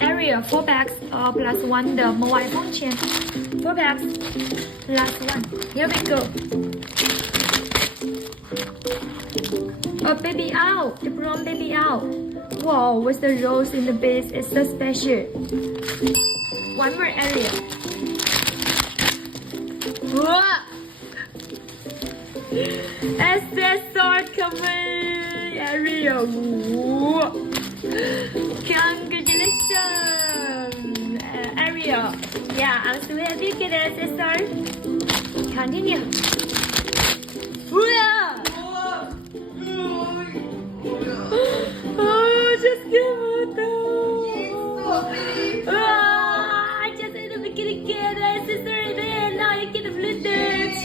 Area 4 packs plus 1 the mobile phone chain. 4 packs plus 1. Here we go. Baby owl. The brown baby owl. Wow, with the rose in the base, it's so special. One more area. Wow. SSR coming area. Whoa. Congratulations, area. Yeah, I'm so happy to get SSR. Continue. Wow. Oh, just give it though. I just in the beginning get SSR there. Now you get the blue touch.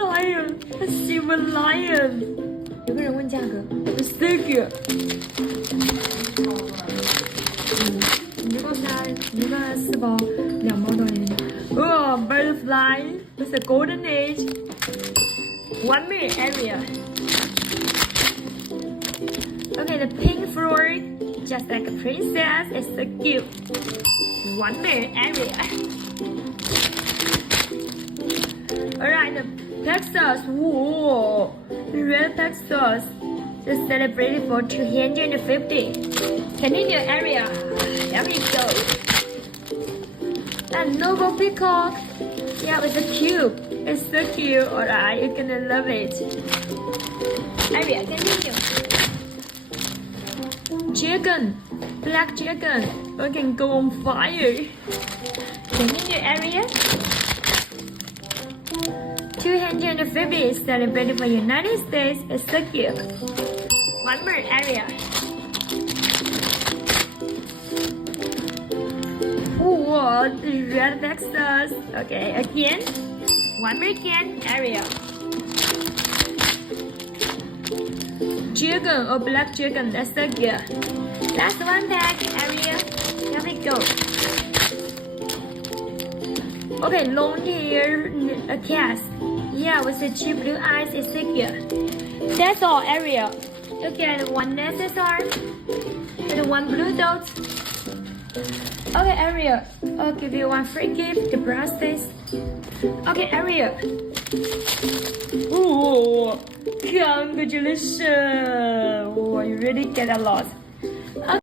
Lion, a silver lion. 有个人问价格 ，It's so good。你就告诉他，你就告诉他4包2毛多钱。Oh, butterfly with a golden age. 1 minute area. Okay, the pink floor, just like a princess, is so cute. 1 minute area. Alright, the Texas. Whoa, the red Texas is celebrated for 250. Continue area. There we go. And noble peacock. Yeah, with a cube. It's so cute. Alright, you're gonna love it. Area, continue. Chicken, black chicken. We can go on fire. Continue area. 250 is celebrated for United States. It's so cute. One more area. Whoa, the red Texas. Okay, again. One more again area. Chicken or black chicken. That's so good. Last one pack area. Here we go. Okay, long hair cat. Yeah, with the cheap blue eyes, it's so good. That's all area. You get 1 SSR and 1 blue dot. Okay, area. I'll give you 1 free gift, the bracelets. Okay, area. Ooh, congratulations. Oh, you really get a lot.